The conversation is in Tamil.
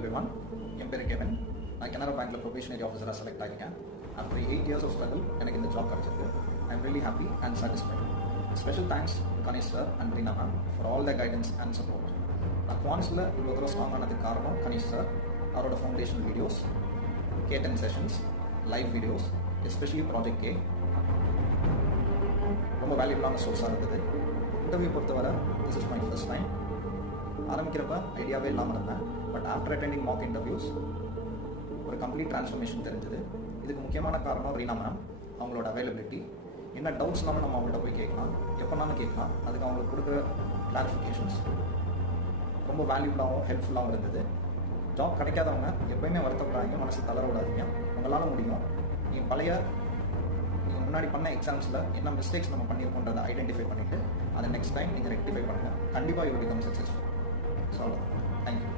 everyone. என் பேர் கெவன். நான் கனரா பேங்க்ல ப்ரொபேஷனரி ஆஃபீஸராக செலக்ட் ஆகிருக்கேன். ஆஃப்டர் 8 years of struggle எனக்கு இந்த ஜாப் கிடைச்சிருக்கு. I am really happy and satisfied. Special thanks Ganesh sir and Reena ma'am for all the guidance and support. நான் குவான்ஸில் இவ்வளோ தூரம் ஸ்ட்ராங் ஆனதுக்கு காரணம் கணேஷ் சார், அவரோட foundational videos, K10 sessions, live videos, especially project K ரொம்ப வேல்யூபிளான சோர்ஸாக இருந்தது. இன்டர்வியூ பொறுத்தவரை this is my first time. ஆரம்பிக்கிறப்ப ஐடியாவே இல்லாமல் இருந்தேன். But after attending Mach interviews ஒரு கம்ப்ளீட் ட்ரான்ஸ்ஃபர்மேஷன் தெரிஞ்சது. இதுக்கு முக்கியமான காரணம் ரீனா மேம், அவங்களோட அவைலபிலிட்டி. என்ன டவுட்ஸ்னாலும் நம்ம அவங்கள்ட்ட போய் கேட்கலாம், எப்போனாலும் கேட்கலாம். அதுக்கு அவங்களுக்கு கொடுக்குற கிளாரிஃபிகேஷன்ஸ் ரொம்ப வேல்யூபுளாகவும் ஹெல்ப்ஃபுல்லாகவும் இருந்தது. ஜாப் கிடைக்காதவங்க எப்போயுமே வருத்தப்படாதீங்க, மனசு தளர விடாதீங்க. உங்களால் முடியும். நீங்கள் முன்னாடி பண்ண எக்ஸாம்ஸில் என்ன மிஸ்டேக்ஸ் நம்ம பண்ணியிருக்கோன்றதை ஐடென்டிஃபை பண்ணிவிட்டு அதை நெக்ஸ்ட் டைம் நீங்கள் ரெக்டிஃபை பண்ணுங்கள். கண்டிப்பாக you will become successful. So thank you.